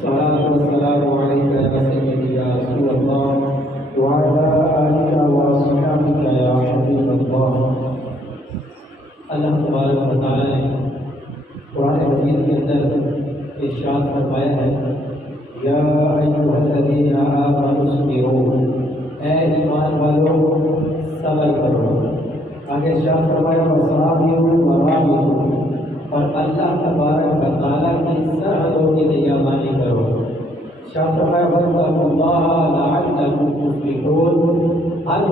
الصلاة والسلام عليك يا سيدي يا رسول الله وعلى آلك وأصحابك يا حبيب الله۔ اللہ تبارک و تعالیٰ نے قرآن مجید کے اندر ارشاد فرمایا ہے، یا ایھا الذین آمنوا اصبروا، اے ایمان والو صبر کرو۔ آگے ارشاد فرمایا وصابروا ورابطوا، اور اللہ تبارک و تعالیٰ کی سرحدوں کی نگہبانی کرو۔ ارشاد فرمایا واتقوا اللہ لعلکم تفلحون، ہر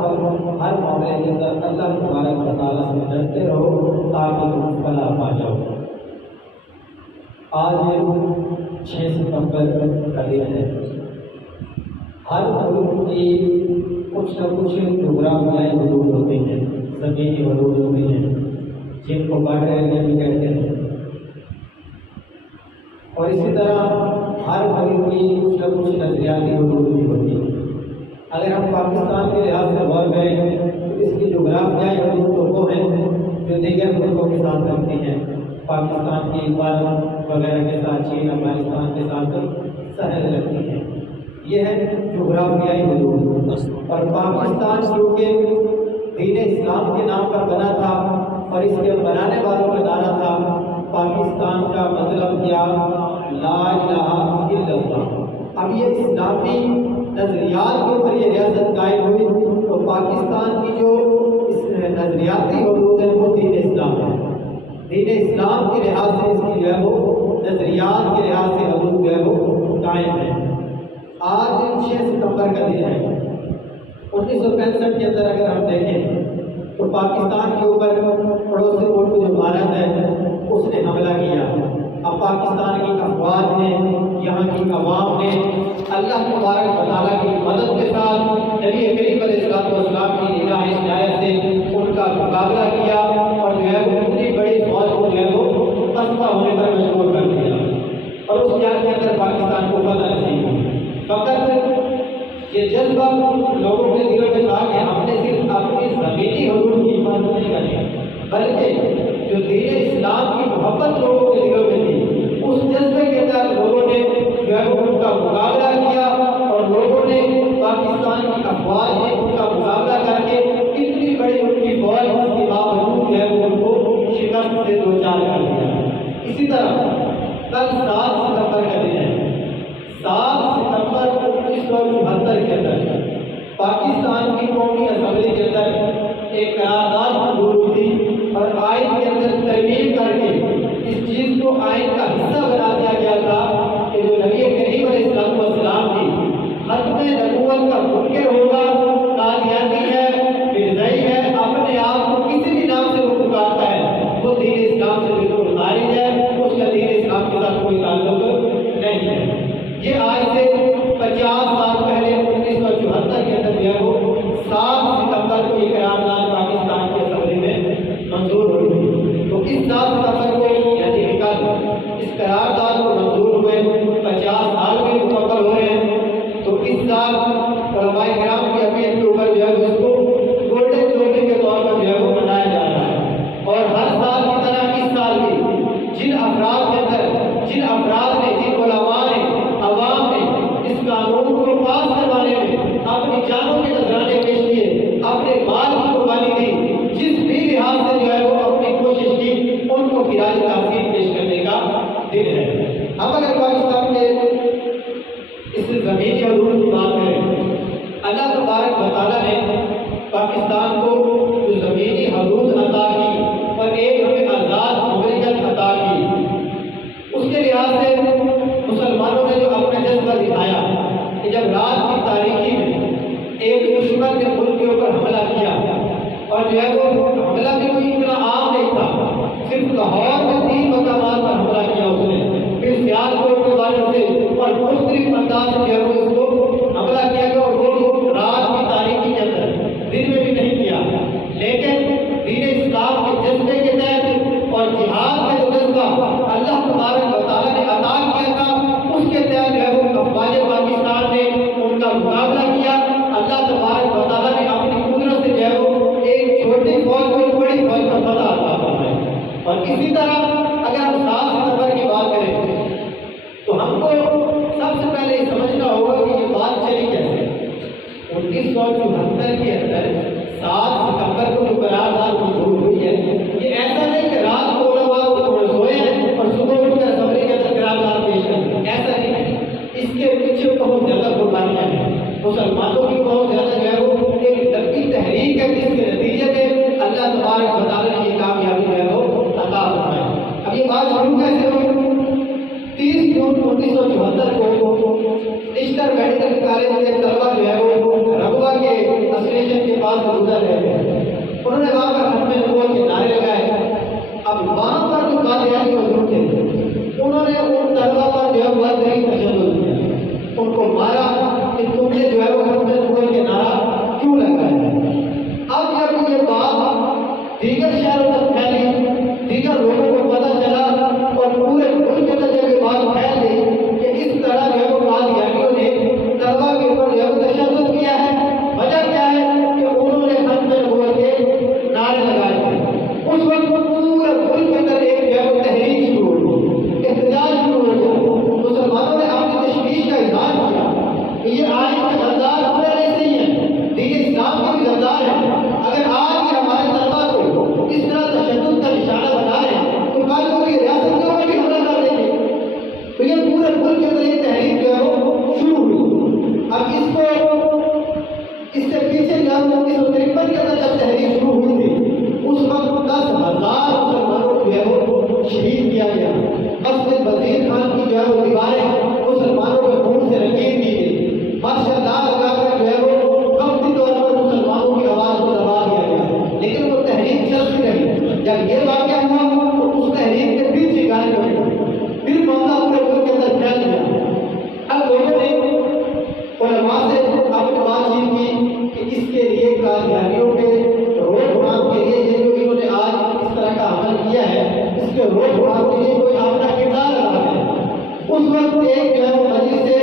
معاملے کے اندر اللہ تبارک و تعالیٰ سے ڈرتے رہو تاکہ تم فلاح پا جاؤ۔ آج 6 ستمبر کا دن ہے۔ ہر ملک کی کچھ نہ کچھ جغرافیائی حدود ہوتی ہیں، زمینی حدود ہوتی ہیں، جن کو بارڈر ایریا بھی کہتے ہیں، اور اسی طرح ہر ملک کی کچھ نہ کچھ نظریاتی حدود بھی ہوتی ہیں۔ اگر ہم پاکستان کے لحاظ سے غور کریں تو اس کی جغرافیائی حدود تو وہ ہیں جو دیگر ملکوں کے ساتھ رکھتی ہیں، پاکستان کی بھارت وغیرہ کے ساتھ، چین افغانستان کے ساتھ سرحد رکھتی ہیں۔ یہ ہے جغرافیائی حدود۔ اور پاکستان کیونکہ دین اسلام کے نام پر بنا تھا اور اس کے بنانے والوں کا نعرہ تھا پاکستان کا مطلب کیا، لا الہ الا اللہ۔ اب یہ اسلامی نظریات کے اوپر یہ ریاست قائم ہوئی تو پاکستان کی جو نظریاتی حدود ہے وہ دین اسلام ہے۔ دین اسلام کے لحاظ سے اس کی جو ہے وہ نظریات کے لحاظ سے حدود جو ہے وہ قائم ہے۔ آج 6 ستمبر کا دن ہے۔ 1965 کے اندر اگر ہم دیکھیں تو پاکستان کے اوپر پڑوسی ملک جو بھارت ہے اس نے حملہ کیا۔ اب پاکستان کی افواج نے، یہاں کی عوام نے اللہ تبارک و تعالیٰ کی مدد کے ساتھ نبی کریم علیہ السلام کی نگاہ عنایت سے ان کا مقابلہ کیا اور جو ہے وہ اتنی بڑی فوج کو جو ہے وہ پسپا ہونے پر مجبور کر دیا، اور اس جنگ کے اندر پاکستان کو فتح نصیب ہوئی۔ فقط یہ جذبہ لوگوں کے دلوں میں تھا کہ ہم نے صرف اپنی زمینی حدود کی حفاظت نہیں کرنی، بلکہ جو دین اسلام کی محبت لوگوں کے دلوں میں تھی اس جذبے کے تحت لوگوں نے جو ہے ان کا مقابلہ کیا، اور لوگوں نے پاکستان کی افواج نے ان کا مقابلہ کر کے اتنی بڑی ان کی فوج کے باوجود جو ہے ان کو شکست سے دوچار کر دیا۔ اسی طرح کل 7 ستمبر کا دن ہے۔ 7 ستمبر 1974 کے اندر پاکستان کی قومی اسمبلی کے اندر ایک قرارداد منظور ہوئی تھی اور آئین کے اندر ترمیم کر کے اس چیز کو آئین کا حصہ بنا دیا گیا تھا کہ جو نبی کریم علیہ السلام کی ختم نبوت کا منکر ہوگا، قادیانی ہے، مرزائی ہے، اپنے آپ کو کسی بھی نام سے وہ پکارتا ہے، وہ دین اسلام سے بالکل خارج ہے، اس کا دین اسلام کے ساتھ کوئی تعلق نہیں ہے۔ یہ آج سے 50 سال پہلے 1974 کے اندر جو ہے وہ 7 ستمبر کو یہ قرارداد پاکستان کی اسمبلی میں منظور ہوئی تھی۔ تو اس 7 ستمبر کو یعنی کل اس قرارداد کو منظور ہوئے 50 سال میں مکمل ہو رہے ہیں، تو اس سال علماء کرام کی اپیل کے اوپر جو ہے اس کو گولڈن جوبلی کے طور پر جو ہے وہ منایا جا رہا ہے۔ اور ہر سال کی طرح اس سال بھی جن افراد نے، جن علماء نے، عوام نے اس قانون کو پاس کروانے میں اپنی جانوں کے نذرانے پیش کیے، اپنے مال کی قربانی دی، جس بھی لحاظ سے جو ہے وہ اپنی کوشش کی، ان کو خراج تحسین پیش کرنے کا دن ہے۔ اب اگر پاکستان کے اس زمینی حدود کی بات کریں، اللہ تبارک و تعالیٰ نے پاکستان کو جو زمینی حدود عطا کی اور ایک ہمیں آزاد مملکت عطا کی، اس کے لحاظ سے مسلمانوں نے جو اپنا جذبہ دکھایا کہ جب رات کی تاریکی میں ایک دشمن نے ملک کے اوپر حملہ کیا، اور جو ہے وہ حملہ بھی کوئی اتنا عام نہیں تھا، صرف لاہور میں 3 مقامات پر حملہ کیا اس نے، پھر سیالکوٹ کے بارے سے اور مختلف انداز سے جو ہے وہ اس کو حملہ کیا گیا، اور وہ رات کی تاریکی کے اندر، دن میں بھی نہیں کیا، لیکن دین اسلام کے جذبے کے تحت اور جہاد کا جو جذبہ اللہ تبارک و تعالیٰ نے عطا کیا تھا اس کے تحت جو ہے وہ افواج پاکستان نے ان کا مقابلہ کیا۔ اللہ تبارک و تعالیٰ نے اپنی قدرت سے جو ہے وہ ایک چھوٹی فوج کو ایک بڑی فوج کا فتح اس کے پیچھے بہت زیادہ قربانیاں ہیں، مسلمانوں کی بہت زیادہ جو ہے وہ ایک لمبی تحریک ہے جس کے نتیجے میں اللہ تبارک و تعالیٰ نے یہ کامیابی جو ہے وہ عطا فرمائی۔ اب یہ بات شروع کیسے ہوئی؟ 30 جون 1974 کو اشتر میڈیکل کالج کے طلبا جو ہے وہ ربوہ کے اسٹیشن کے پاس گزر رہے تھے، انہوں نے وہاں پر ختم نبوت کے نعرے لگائے۔ اب وہاں پر جو قادیانی موجود تھے انہوں نے ان طلبا پر جو ہے وہ تشدد کیا، ان کو مارا کہ تم نے جو ہے وہ ختم نبوت کے نعرہ کیوں لگایا ہے۔ اب جب یہ بات دیگر شہروں تک پھیلی، دیگر لوگوں کو پتہ چلا اور پورے ملک میں جب یہ بات پھیل گئی کہ اس طرح جو ہے وہ قادیانیوں نے طلبا کے اوپر جو ہے وہ تشدد کیا ہے، وجہ کیا ہے کہ انہوں نے ختم نبوت کے نعرے لگائے تھے۔ اس وقت پورے ملک کے اندر ایک جو ہے وہ تحریک شروع ہوئی، احتجاج شروع ہو گیا، مسلمانوں نے اپنی تشویش کا اظہار کیا کہ یہ آئین کے غدار ہمارے ایسے ہی ہیں، دین اسلام کے بھی غدار ہیں، اگر آج یہ ہمارے طلبا کو اس طرح تشدد کا نشانہ بنا رہے ہیں تو کل کو یہ ریاست کے اوپر بھی حملہ کر دیں گے۔ تو یہ پورے ملک کے اندر ایک تحریک جو ہے وہ شروع ہوئی۔ اب اس سے پیچھے جو ہے 1953 کے اندر جب تحریک شروع ہوئی تھی اس وقت 10,000 مسلمانوں کو جو ہے وہ شہید کیا گیا۔ مسجد وزیر خان کی جو ہے وہ دیواریں مسلمانوں کے خون سے رنگین کی گئی، ماشاءاللہ لگا کر جو ہے وہ وقتی طور پر مسلمانوں کی آواز کو دبا دیا گیا، لیکن وہ تحریک چلتی رہی۔ جب یہ واقعہ ہوا تو اس تحریک کے پھر شکایت ہوئی، پھر معاملہ پورے ملک کے اندر پھیل گیا۔ اب لوگوں نے علماء سے اپنی بات چیت کی کہ اس کے لیے قادیانیوں کے روک تھام کے لیے یہ جو انہوں نے آج اس طرح کا عمل کیا ہے اس کے روک تھام کے لیے کوئی اپنا کردار ادا کرے۔ اس وقت ایک جو ہے وہ مجلس سے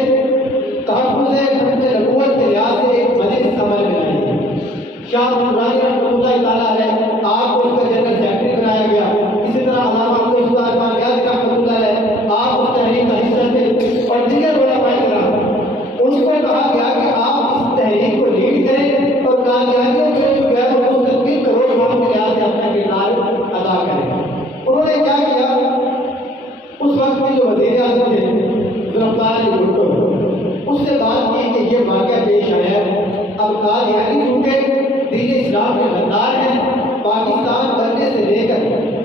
تحفظ ختم نبوت کے لحاظ سے ایک مجلس عمل میں آئی، شاہ نورانی رحمۃ اللہ تعالیٰ علیہ آپ کو اس کا جنرل سیکرٹری بنایا گیا، اسی طرح علامہ عبدالستار خان یاد رحمۃ اللہ علیہ آپ اس تحریک کا حصہ تھے، اور دیگر علماء کرام ان کو کہا گیا کہ آپ اس تحریک کو لیڈ کریں اور قادیانیوں کے جو ہے وہ مستقبل کے روک تھام کے لحاظ سے اپنا کردار ادا کریں۔ انہوں نے کیا کیا؟ اس وقت کے جو وزیر اعظم تھے ذوالفقار علی بھٹو، اس سے بات کی کہ یہ واقعہ پیش آیا ہے، اب قادیانی چونکہ دین اسلام کے غدار ہیں، پاکستان بننے سے لے کر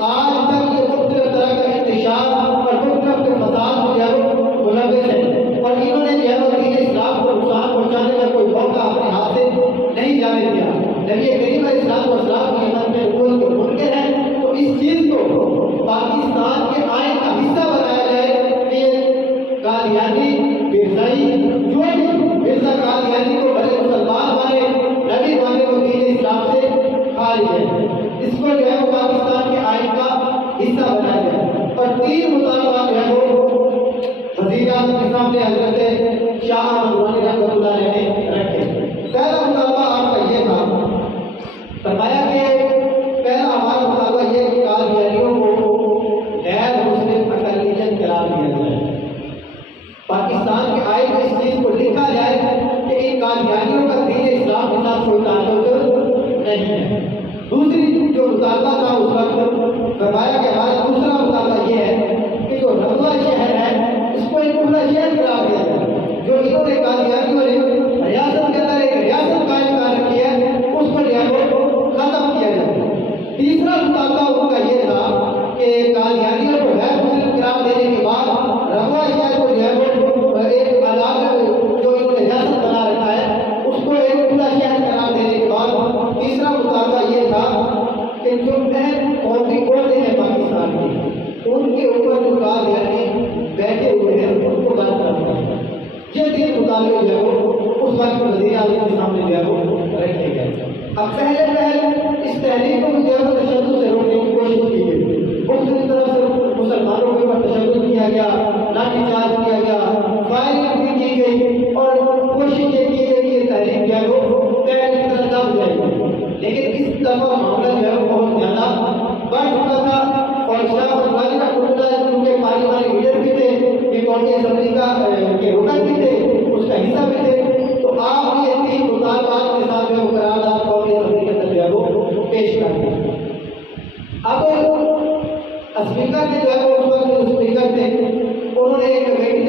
آج تک یہ مختلف طرح کا انتشار اور مختلف کے فساد کو جو ہے وہ ملوث ہے، اور انہوں نے جو ہے وہ دین اسلام کو نقصان پہنچانے کا کوئی موقع اپنے ہاتھ سے نہیں جانے دیا۔ نبی کریم علیہ السلام کی ختم نبوت کے منکر ہیں تو اس چیز کو پاکستان کے آئین کا حصہ بنایا جائے کہ قادیانی مرزائی جو بھی مرزا قادیانی کو بڑے مسلمان مانے، نبی مانے، کو دین اسلام سے خارج ہے، اس کو جو ہے وہ پاکستان کے آئین کا حصہ بنایا جائے۔ اور 3 مطالبات جو ہے وہ وزیر اعظم کے سامنے حضرت شاہ نورانی رحمۃ اللہ علیہ نے رکھے۔ پہلا مطالبہ آپ کا یہ تھا، فرمایا کہ پہلا ہمارا مطالبہ یہ کہ قادیانیوں کو غیر مسلم اقلیت قرار دیا جائے، پاکستان کے آئین میں اس چیز کو لکھا جائے کہ ان قادیانیوں کا دین اسلام کے ساتھ کوئی تعلق نہیں ہے۔ دوسری جو مطالبہ تھا اس وقت فرمایا کہ ہمارا دوسرا مطالبہ یہ ہے کہ جو ربوہ شہر ہے اس کو ایک پورا شہر قرار دیا جائے، جو انہوں نے قادیانیوں نے ریاست کے اندر ایک ریاست قائم کر رکھی ہے اس کو جو ہے وہ ختم کیا جائے۔ تیسرا مطالبہ ان کا یہ تھا کہ قادیانیوں کو غیر مسلم قرار دینے کے بعد ربوہ شہر کو جو ہے وہ ایک علاقہ جو انہوں نے ریاست بنا رکھا ہے اس کو ایک پورا شہر قرار دینے کے بعد تیسرا مطالبہ یہ تھا کہ جو اہم قومی عہدے ہیں پاکستان کے ان کے اوپر جو قادیانی بیٹھے ہوئے ہیں ان کو بند کرنا ہے۔ یہ 3 مطالبے جو ہے وہ اس وقت وزیر اعظم کے سامنے جو ہے وہ رکھے گئے۔ اب پہلے اس تحریک کو جو ہے وہ تشدد سے روکنے کی کوشش کی گئی، مختلف طرف سے مسلمانوں کے اوپر تشدد کیا گیا، لاٹھی چارج کیا گیا، فائرنگ بھی کی گئی، اور کوشش یہ کی گئی کہ یہ تحریک جو ہے وہ پہلے کی طرح دب جائے گی۔ لیکن اس دفعہ معاملہ جو ہے وہ بہت زیادہ بڑھ چکا تھا، اور شاہ نورانی رحمۃ اللہ جو کے پارلیمانی لیڈر بھی تھے، یہ قومی اسمبلی کے رکن بھی تھے، اس کا حصہ بھی تھے، تو آپ یہ 3 مطالبات کے ساتھ جو قرارداد قومی اسمبلی کے اندر جو ہے وہ پیش کر دیا۔ اب اسپیکر کے جو ہے وہ اس وقت جو اسپیکر تھے انہوں نے ایک کمیٹی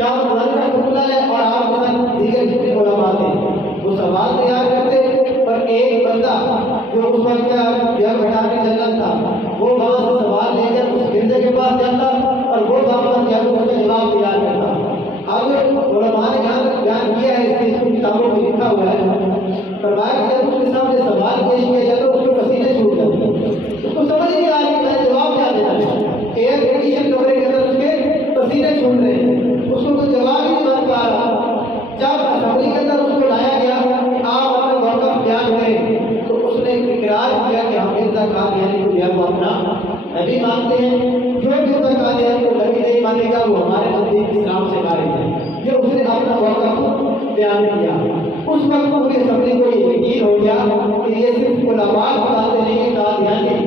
شاہ مولانا رحمۃ اللہ علیہ اور آپ کے دیگر جتنے علماء تھے وہ سوال تیار کرتے، پر ایک بندہ جو اس وقت کا بھٹانی جنرل تھا وہ وہاں سے سوال لے کر اس گرجے کے پاس جاتا اور وہ واپس جا کر اس کا جواب تیار کرتا۔ اب علماء نے جہاں تک بیان کیا ہے، اس کی کتابوں میں لکھا ہوا ہے، فرمایا کہ جب اس کے سامنے سوال پیش کیا جاتا تو اس کے پسینے چھوٹ جاتے، اس کو سمجھ نہیں آ رہی کہ میں جواب کیا دینا ہے، ایئر کنڈیشن کمرے کے اندر اس کے پسینے چھوٹ رہے ہیں، اس کو کوئی جواب ہی نہیں بن پا رہا۔ جب اسمبلی کے اندر اس کو لایا گیا کہ آپ اپنا موقف بیان کریں تو اس نے اقرار کیا کہ ہم مرزا قادیانی کو جو اپنا نبی مانتے ہیں، جو مرزا قادیانی کو نبی نہیں مانے گا وہ ہمارے نزدیک اسلام سے خارج ہے۔ یہ اس نے اپنا موقف بیان کیا۔ اس وقت پوری اسمبلی کو یہ یقین ہو گیا کہ یہ صرف علماء بتاتے نہیں کہ قادیانی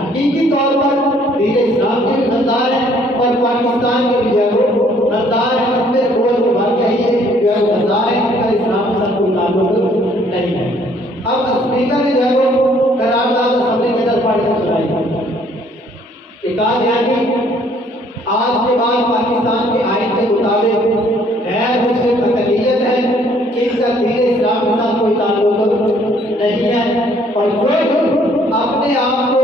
حقیقی طور پر دین اسلام کے نظار ہیں اور پاکستان کے بھی جو نظار ہیں، اپنے قوت کو بھر کے ہی جو نظار ہے کا اسلام سے کوئی تعلق نہیں ہے۔ اب اسپیکر نے جو ہے وہ قرارداد اسمبلی کے اندر پڑھ کر سنائی کہ قادیانی آج کے بعد پاکستان کے آئین کے مطابق غیر مسلم اقلیت ہے، اس کا دین اسلام کے ساتھ کوئی تعلق نہیں ہے، اور جو اپنے آپ کو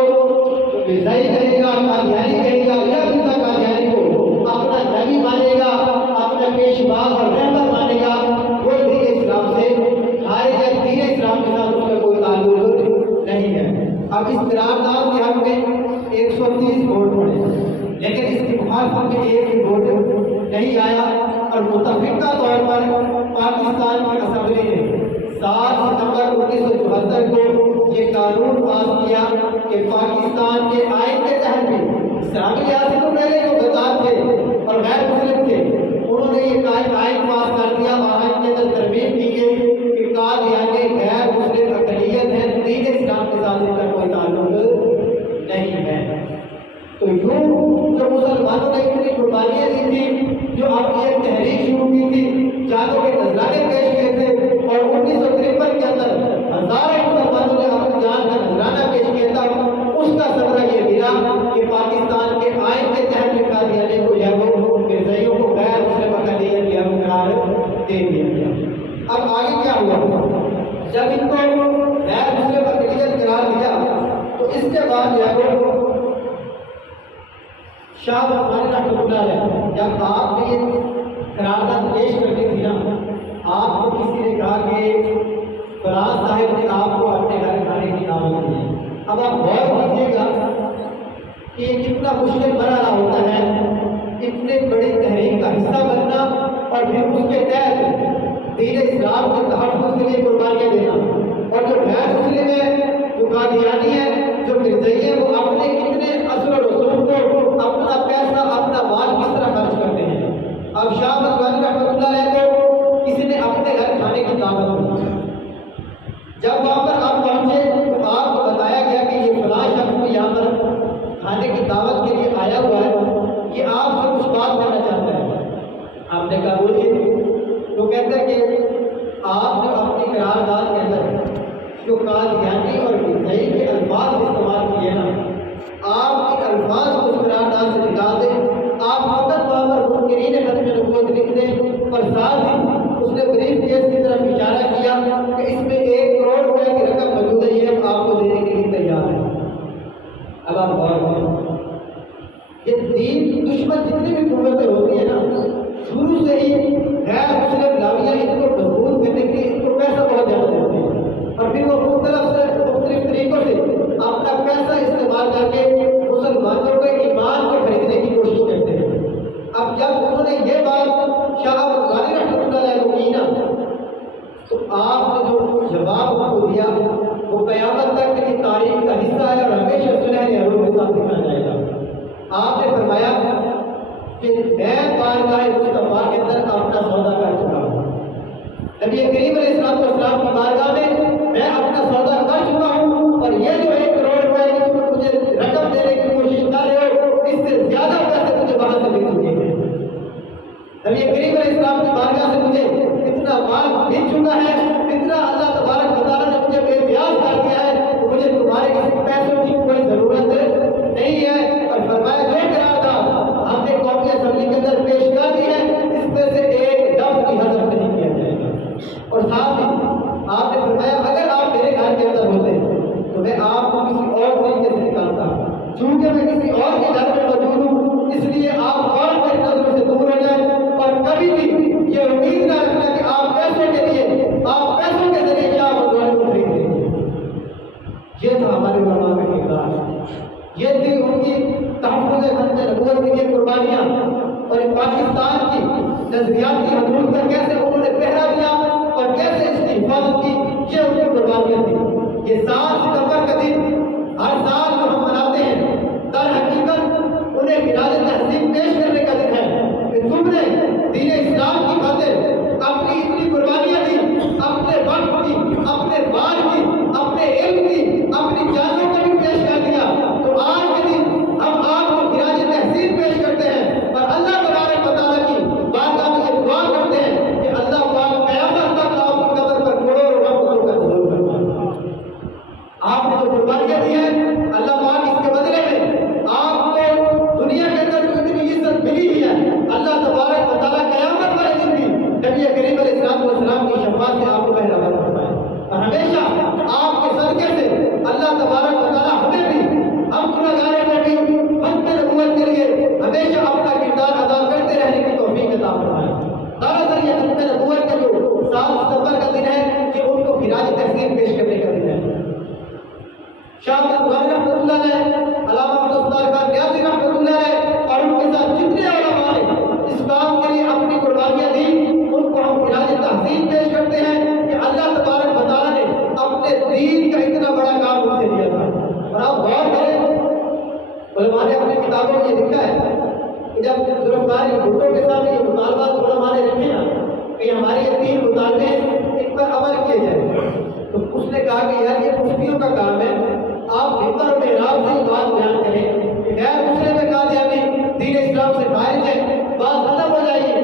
عیسائی کہے گا، قادیانی کہے گا، یا مرزا قادیانی کو اپنا نبی مانے گا، اپنا پیشوا اور رہبر مانے گا، وہ دین اسلام سے خارج ہے، دین اسلام کے ساتھ اس کا کوئی تعلق نہیں ہے۔ اب اس قرارداد کے حق میں 130 ووٹ پڑے، لیکن اس کی مخالفت میں ایک بھی ووٹ نہیں آیا، اور متفقہ طور پر پاکستان کی اسمبلی نے 7 ستمبر 1974 کو یہ قانون پاس کیا کہ پاکستان کے آئین کے تحت بھی اسلامی ریاستوں پہلے جو غدار تھے اور غیر مسلم تھے، انہوں نے یہ آئین پاس کر دیا اور آئین کے اندر ترمیم کی گئی کہ قادیانی غیر مسلم اقلیت ہے، دین اسلام کے ساتھ ان کا کوئی تعلق نہیں ہے۔ تو یوں جو مسلمانوں نے اتنی قربانیاں دی تھی، جو اپنی ایک تحریک شروع کی تھی، جانوں کے نذرانے پیش کیے تھے، اور 1953 کے اندر ہزاروں مسلمانوں نے اپنی جان کا نذرانہ پیش کیا تھا، اس کا ثمرہ یہ ملا کہ پاکستان کے آئین کے تحت قادیانی کو یا وہ مرزائیوں کو غیر مسلم اقلیت یا قرار دے دیا گیا۔ اب آگے کیا ہوا؟ جب ان کو غیر مسلم اقلیت قرار دیا تو اس کے بعد جو ہے وہ شاہ مولانا رحمۃ اللہ علیہ جب آپ نے یہ قرارداد پیش کرنی تھی نا، آپ کو کسی نے کہا کہ فلاں صاحب نے آپ کو اپنے گھر کھانے کی دعوت دی۔ اب آپ غور کیجیے گا کہ یہ کتنا مشکل مرحلہ ہوتا ہے، اتنے بڑی تحریک کا حصہ بننا اور پھر اس کے تحت دین اسلام کے تحفظ کے لیے قربانیاں دینا، اور جو غیر مسلم ہے، جو قادیانی ہے، جو مرزائی ہے، وہ اپنے کتنے اثر و رسوم کو اپنا پیسہ اپنا مال کس طرح خرچ کرتے ہیں۔ اب شاہ مولانا رحمۃ اللہ علیہ کو کسی نے اپنے گھر کھانے کی دعوت دی، جب وہاں پر آپ پہنچے تو آپ کو بتایا گیا کہ یہ فلاں شخص یہاں پر کھانے کی دعوت کے لیے آیا ہوا ہے، یہ آپ سے کچھ بات کرنا چاہتا ہے۔ آپ نے کہا بولیے۔ تو کہتے ہیں کہ آپ نے اپنی قرارداد کے اندر جو قادیانی اور مرزائی کے الفاظ استعمال کیے نا، آپ کے الفاظ کو اس قرارداد سے نکال دیں، آپ فقط وہاں پر منکرین ختم نبوت لکھ دیں، اور ساتھ ہی اس نے بریف کیس کی طرف اشارہ کیا کہ اس میں 1 کروڑ روپے کی رقم موجود ہے، یہ آپ کو دینے کے لیے تیار ہے۔ اب آپ غور کریں، یہ دین دشمن جتنی بھی قوتیں ہوتی ہیں نا، شروع سے ہی غیر مسلم لاویہ ان کو مضبوط کرنے کے لیے ان کو پیسہ بہت زیادہ دیتے ہیں، اور پھر وہ مختلف طریقوں سے اپنا پیسہ استعمال کر کے مسلمانوں کے ایمان کو خریدنے کی کوشش کرتے ہیں۔ اب جب انہوں نے یہ بات شاہ مولانا رحمۃ اللہ علیہ کو کی نا، تو آپ نے جو جواب ان کو دیا وہ قیامت تک کی تاریخ کا حصہ ہے اور ہمیشہ سنہرے حروف کے ساتھ لکھا جائے گا۔ آپ نے فرمایا کہ میں بارگاہ مصطفیٰ کے اندر اپنا سودا کر چکا ہوں، نبی کریم علیہ السلام کی بارگاہ میں اپنا سودا کر چکا ہوں، اور یہ جو 1 کروڑ روپے کی مجھے رقم دینے کی کوشش کر رہے ہو، اس سے زیادہ پیسے مجھے وہاں سے مل چکے ہیں۔ نبی کریم علیہ السلام کی بارگاہ سے مجھے اتنا مال مل چکا ہے، اتنا اللہ تبارک و تعالیٰ نے مجھے بے نیاز کر دیا ہے، مجھے تمہارے کسی پیسوں کی کوئی ضرورت نہیں ہے۔ اور فرمایا جو قرارداد ہم نے قومی اسمبلی کے اندر پیش کر دی ہے، اس میں سے نظریاتی حدود کا کیسے انہوں نے پہرا دیا اور کیسے اس کی حفاظت کی، یہ ان کی قربانیاں تھی۔ یہ 7 ستمبر کا دن ہر سال جو ہم مناتے ہیں، در حقیقت انہیں خراج تحسین پیش کرنے کا دن ہے کہ تم نے دین اسلام کی خاطر اپنی اتنی قربانیاں دی، اپنے وقت کی، اپنے مال کی، اپنے علم کی، اپنی جانوں کو بھی پیش کر دیا۔ تو آج کے دن ہم آپ کو خراج تحسین پیش کرتے ہیں اور اللہ تبارک و تعالیٰ کی بارگاہ میں یہ دعا کرتے ہیں کہ اللہ پاک قیامت تک آپ کی قبر پر کروڑوں رحمتوں کا نزول فرمائے۔ آپ نے جو قربانیاں دی ہیں، اللہ پاک اس کے بدلے میں آپ کو دنیا کے اندر جو اتنی عزت ملی ہی ہے، اللہ تبارک و تعالیٰ قیامت والے دن بھی نبی کریم علیہ السلام کی شفاعت سے آپ کو بہرا فرمائے اور ہمیشہ آپ کے صدقے سے اللہ تبارک و تعالیٰ ہمیں بھی، ہم گنہگاروں کو بھی ختم نبوت کے لیے ہمیشہ اپنا کردار ادا کرتے رہنے کی توفیق عطا فرمائے۔ دراصل یہ ختم نبوت کا جو 7 ستمبر کا دن ہے، یہ ان کو خراج تحسین پیش کرنے کا دن ہے۔ شاہ بخاری رحمۃ اللہ علیہ، علامہ مظفر خان نیازی رحمۃ اللہ علیہ اور ان کے ساتھ جتنے علماء نے اس کام کے لیے اپنی قربانیاں دی، ان کو ہم خراج تحسین پیش کرتے ہیں کہ اللہ تبارک و تعالیٰ نے اپنے دین کا اتنا بڑا کام ان سے دیا تھا۔ اور آپ غور کریں، علماء نے اپنی کتابوں میں یہ لکھا ہے کہ جب ذوالفقار بھٹو کے سامنے یہ مطالبات علماء نے رکھے نا کہ ہمارے یہ 3 مطالبے ان پر عمل کیے جائیں، تو اس نے کہا کہ یار یہ مفتیوں کا کام ہے، آپ ممبر و محراب سے بات بیان کریں کہ غیر مسلم میں قادیانی دین اسلام سے خارج ہے، بات ختم ہو جائے گی۔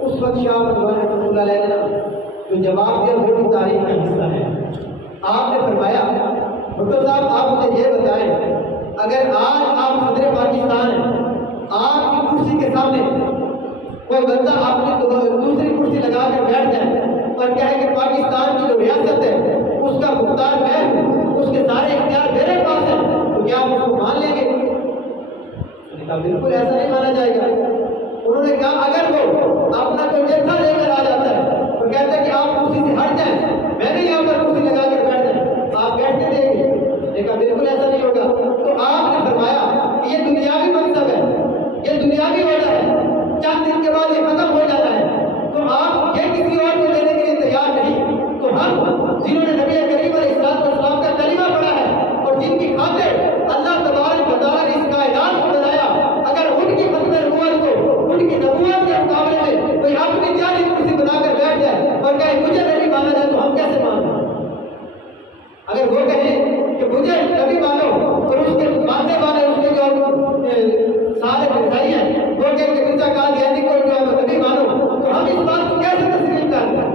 اس وقت شاہ بخاری رحمۃ اللہ علیہ نے جو جواب دیا وہ بھی تاریخ کا حصہ ہے۔ آپ نے فرمایا، بھٹو صاحب آپ مجھے یہ بتائیں، اگر آج آپ صدر پاکستان ہیں، آپ کی کرسی کے سامنے کوئی بندہ آپ نے دوسری کرسی لگا کر بیٹھ جائے اور کہے کہ پاکستان کی جو ریاست ہے اس کا مختار میں ہوں، اس کے سارے اختیار میرے پاس ہیں، تو کیا آپ اس کو مان لیں گے؟ بالکل ایسا نہیں مانا جائے گا۔ انہوں نے کہا اگر وہ اپنا کوئی جتھا لے کر آ جاتا ہے تو کہتے ہیں کہ آپ کرسی سے ہٹ جائیں، میں بھی یہاں پر کرسی لگا کر بیٹھ جائیں، آپ بیٹھتے دیں گے؟ لیکن بالکل ایسا نہیں ہوگا۔ تو آپ نے فرمایا کہ یہ دنیاوی منصب ہے، یہ دنیاوی وعدہ ہے، چند دن کے بعد یہ ختم ہو جاتا ہے، تو آپ یہ کسی اور کو دینے کے لیے تیار نہیں۔ تو ہم جنہوں نے نبی کریم علیہ السلام کا کلمہ پڑھا ہے اور جن کی خاطر اللہ تبارک و تعالیٰ نے اس کائنات کو بنایا، اگر ان کی ختم نبوت کو، ان کی نبوت کے مقابلے میں کوئی اپنی جانی کرسی بنا کر بیٹھ جائے اور کہے مجھے نبی مانا جائے، تو ہم کیسے مانیں؟ اگر وہ کہیں کہ مجھے نبی مانو اور اس کے ماننے والے اس کے جو سارے مرزائی ہیں وہ کہیں کہ مرزا قادیانی کو جو نبی مانو، تو ہم اس بات کو کیسے تسلیم کرتے ہیں؟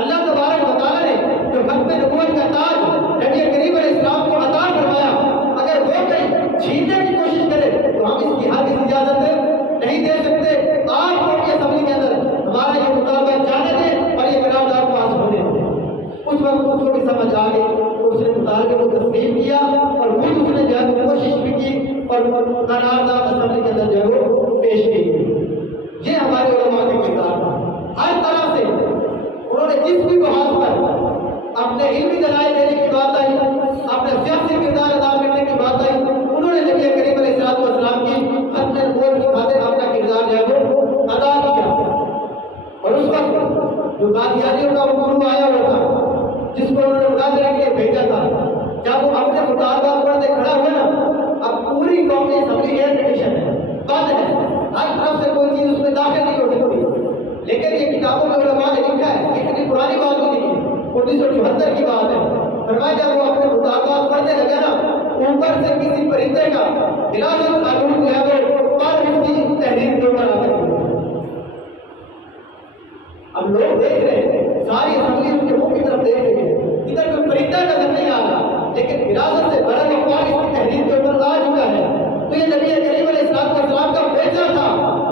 اللہ تبارک و تعالیٰ نے جو ختم نبوت کا تاج نبی کریم علیہ السلام کو عطا فرمایا، اگر وہ کہیں چھیننے کی کوشش کرے تو ہم اس کی ہرگز اجازت نہیں دے سکتے۔ آج قومی اسمبلی کے اندر ہمارا یہ مطالبہ جانے دیں اور یہ قرارداد پاس ہونے دیں۔ اس وقت اس کو بھی سمجھ آ گئی تو اس نے مطالبے کو تسلیم کیا اور خود اس نے جو ہے کوشش بھی کی اور قرارداد اسمبلی کے اندر جو ہے وہ پیش کی گئی۔ یہ ہمارے علماء کے کردار ہر طرح سے انہوں نے جس بھی بحث پر اپنے علمی دلائل دینے کی بات آئی، اپنے سیاسی کردار ادا کرنے کی بات آئی، انہوں نے نبی کریم علیہ السلام کی ختم نبوت کی خاطر اپنا کردار جو ہے وہ ادا کیا۔ اور اس وقت جو قادیانیوں کا وہ گروہ آیا ہوا تھا جس کو انہوں نے مناظرے کے لیے بھیجا تھا، جب وہ اپنے مطالبات پڑھنے کھڑا ہوا نا، اب پوری قومی اسمبلی ایئر کنڈیشن ہے، بند ہے، ہر طرف سے کوئی چیز اس میں داخل نہیں ہو سکتی۔ لیکن یہ کتابوں میں علماء نے لکھا ہے، اتنی پرانی بات نہیں ہے، 1974 کی بات ہے۔ فرمایا جب وہ اپنے مطالبات پڑھنے لگا نا، اوپر سے کسی پرندے کا بلازم قانون جو ہے وہ پر مفتی تحریر کے اوپر آ کر اب لوگ دیکھ رہے ہیں، ساری اسمبلی اس کے منہ کی طرف دیکھ رہی ہے، ادھر کوئی پرندہ نظر نہیں آ رہا، لیکن وراثت سے بڑا اقوال اس کی تحریر کے اوپر آ چکا ہے۔ تو یہ نبی کریم علیہ السلام کا فیصلہ تھا،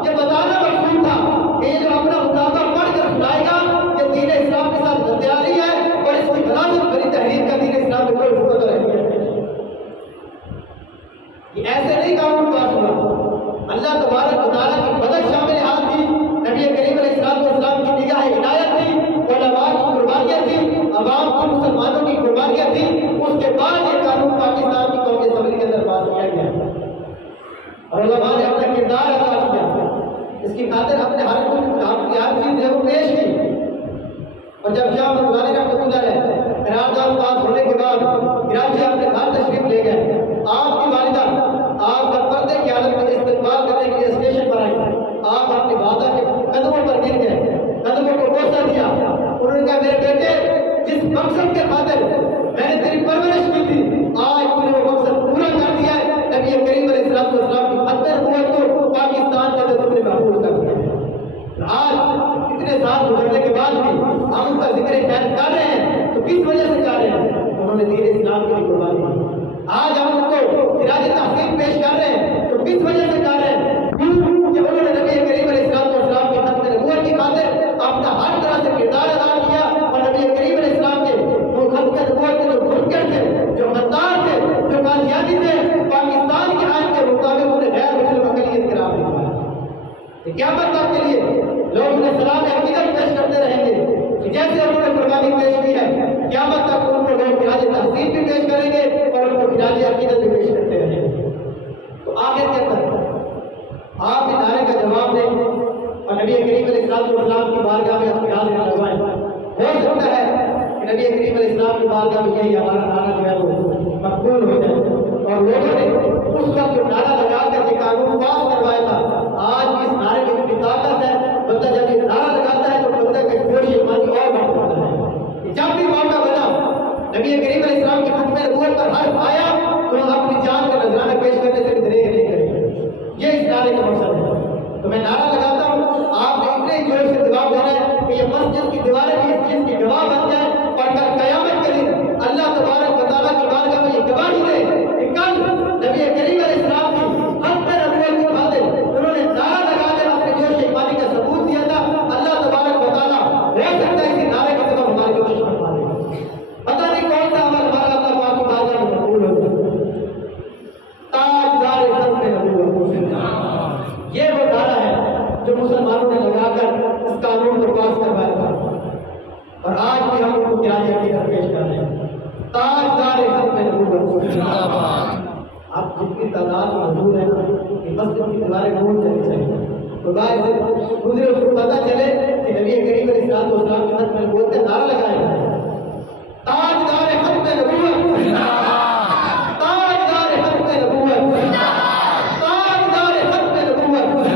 یہ بتانا مقصود تھا کہ یہ جو اپنا مطالبہ پڑھ کر سنائے گا کہ دین اسلام کے ساتھ بدتیاری ہے اور اس کی وراثت بڑی تحریر کا دین اسلام میں کوئی رشوت نہیں ہے۔ یہ ایسے نہیں قانون پاس ہوا، اللہ تبارک و تعالیٰ کی مدد شامل ہاتھ تھی، نبی کریم علیہ السلام کی نگاہ عنایت تھی، علماء کی قربانیاں تھیں، عوام کی مسلمانوں کی قربانیاں تھیں، اس کے بعد یہ قانون پاکستان کی قومی اسمبلی کے اندر پاس کیا اپنے ہر چیز ہے وہ پیش کی. اور جب شاہ غزالی رحمۃ اللہ علیہ قرارداد پاس ہونے کے بعد کراچی اپنے گھر تشریف لے گئے. آپ کی والدہ آپ کا پردے کی حالت میں استقبال کرنے کے لیے اسٹیشن پر آئی. آپ اپنی والدہ کے قدموں پر گر گئے, قدموں کو بوسہ دیا. انہوں نے کہا میرے بیٹے, جس مقصد کے خاطر میں نے تیری پرورش کی تھی, آج تم نے وہ مقصد پورا کر دیا ہے. نبی کریم علیہ السلام کی ختم نبوت کو پاکستان کا تم نے محفوظ کر دیا ہے. آج اتنے سال گزرنے کے بعد بھی ہم اس کا ذکر خیر کر رہے ہیں تو کس وجہ سے کر رہے ہیں؟ انہوں نے دین اسلام کے لیے قربانی دی. آج ہم ان کو خراج تحسین پیش کر رہے ہیں تو کس وجہ سے کر رہے ہیں؟ کہ انہوں نے نبی کریم علیہ السلام کی ختم نبوت کی خاطر اپنا ہر طرح سے کردار ادا کیا, اور نبی کریم علیہ السلام کے وہ ختم نبوت کے جو منکر تھے, جو غدار تھے, جو قادیانی تھے, پاکستان کے آئین کے مطابق انہیں غیر مسلم اقلیت قرار دیا. قیامت تک کے لیے لوگ انہیں سلام عقیدت پیش کرتے رہیں گے کہ جیسے انہوں نے قربانی پیش کی ہے, قیامت تک ان کو لوگ خراج تحسین بھی پیش کریں گے اور ان کو خراج عقیدت بھی پیش کرتے رہیں گے. تو آخر کے اندر آپ اس نعرے کا جواب دیں اور نبی کریم علیہ السلام کی بارگاہ میں اپنے ہاتھ لگوائیں. ہو سکتا ہے کہ نبی کریم علیہ السلام کی بارگاہ میں یہی ہمارا نعرہ جو ہے وہ مقبول ہو جائے. اور لوگوں نے اس وقت جو نعرہ لگا کر کے قانون پاس کروایا تھا, آج اس نعرے کی اتنی طاقت ہے, بندہ جب یہ نعرہ لگاتا ہے تو بندہ کا جوش ایمانی اور بڑھ جاتا ہے. جب بھی موقع بنا نبی کریم علیہ السلام کی ختم نبوت پر حرف آیا تو اپنی جان کا نذرانہ پیش کرنے سے گریز نہیں کریں گے. یہ اس نعرے کا مقصد ہے. تو میں نعرہ لگاتا ہوں, آپ نے اتنے جوش سے جواب دینا ہے کہ یہ مسجد کی دیواریں بھی اس چیز کی گواہ بن جائیں, اور کل قیامت کے دن اللہ تبارک و تعالیٰ کی بارگاہ میں یہ گواہی دے کہ کل نبی کریم علیہ السلام کی ختم نبوت کی خاطر انہوں نے نعرہ لگا کر اپنے جوش ایمانی کا ثبوت دیا تھا. اللہ تبارک و تعالیٰ ہو سکتا ہے اسی نعرے کا سبب ہماری کوشش فرما دے. پتہ نہیں کون سا عمل ہمارا اللہ پاک کی بارگاہ میں قبول ہوگا. تاجدار ختم نبوت, یہ وہ نعرہ ہے جو مسلمانوں نے لگا کر اس قانون کو پاس کروایا تھا, اور آج بھی ہم ان کو خراج عقیدت پیش کر رہے ہیں. تاجدار ختم نبوت. اب جتنی تعداد موجود ہے کہ مسجد کی دیواریں گھوم جانی چاہیے. خدا سے دوسرے اس کو پتہ چلے کہ نبی کریم علیہ السلام کی ختم نبوت کا نعرہ لگایا ہے. تاجدار ختم نبوت, تاجدار ختم نبوت, تاجدار ختم نبوت.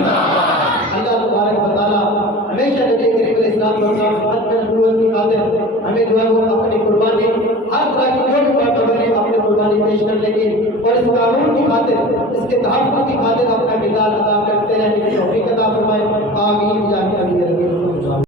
اللہ تبارک و تعالیٰ ہمیشہ نبی کریم علیہ السلام کی ختم نبوت کی خاطر ہمیں جو ہے وہ اپنی قربانی ہر طرح کی جو بھی بات بنے اپنی قربانی پیش کرنے کی, اور اس قانون کی خاطر, اس کے تحفظ کی خاطر اپنا کردار